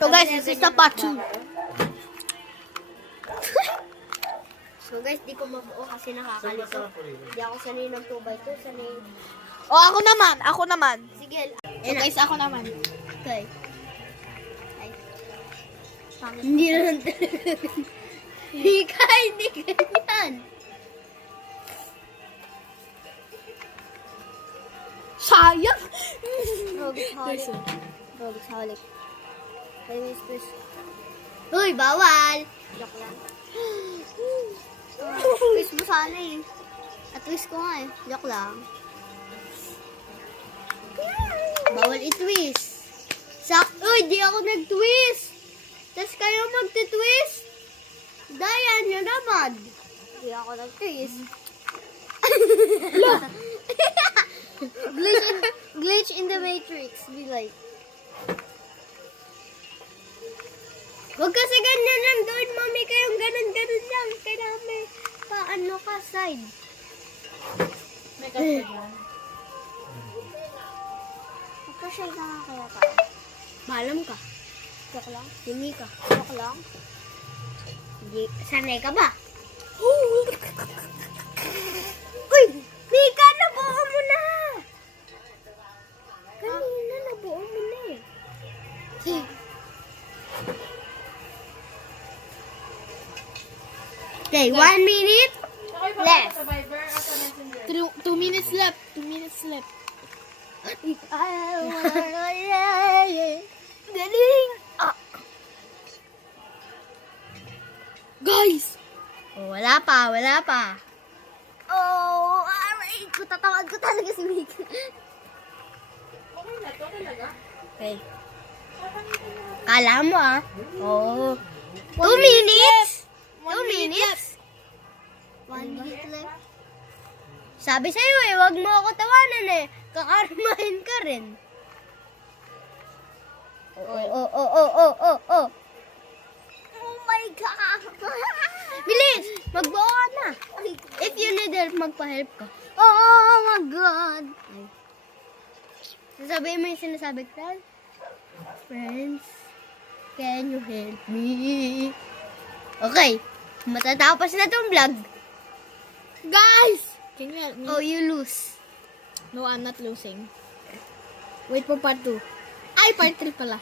So guys, this is the part 2. So guys, di ko mabuo kasi nakakalito. Di ako sanay ng 2x2, sanay. Oh, ako naman. Sige. So guys, ako naman. Okay. Ay. Hindi naman. Hindi ganyan. Sayang! Robix holic. Uy, bawal! Joke lang. Twist mo sana eh. At twist ko nga eh. Joke lang. Bawal i-twist. Uy, di ako nag-twist. Tapos kayo magti-twist. Dayan nyo naman. Di ako nag-twist. glitch in the matrix. Be like. Huwag kasi ganyan lang gawin, mami. Kayong ganun-ganun lang. Kailangan may paano ka, side. May kasi dyan. Magka-shade na nga kaya ka. Malam ka. Joke lang. Hindi ka. Joke lang. Hindi. Sanay ka ba? Uy! Mika, nabuo mo na! Kanina, nabuo mo na eh. Okay, 1 minute left. 2 minutes left. 2 minutes left. Galing! Guys! Oh, wala pa. Oh, aray ko, tatawag ko talaga si Mika. Okay na to talaga? Okay. Kala mo Oh. 2 minutes? 2 minutes? 1 minute left. Sabi sa'yo wag mo ako tawanan Kakarmahin ka rin. Oh. Oh my God! Bilis! Magbuo ka na. If you need help, magpa-help ka. Oh my God! Sasabihin mo yung sinasabi ko. Friends, can you help me? Okay. Matatapos na tong vlog. Guys! Can you help me? Oh, you lose. No, I'm not losing. Wait for part 2. Ay, part 3 pala.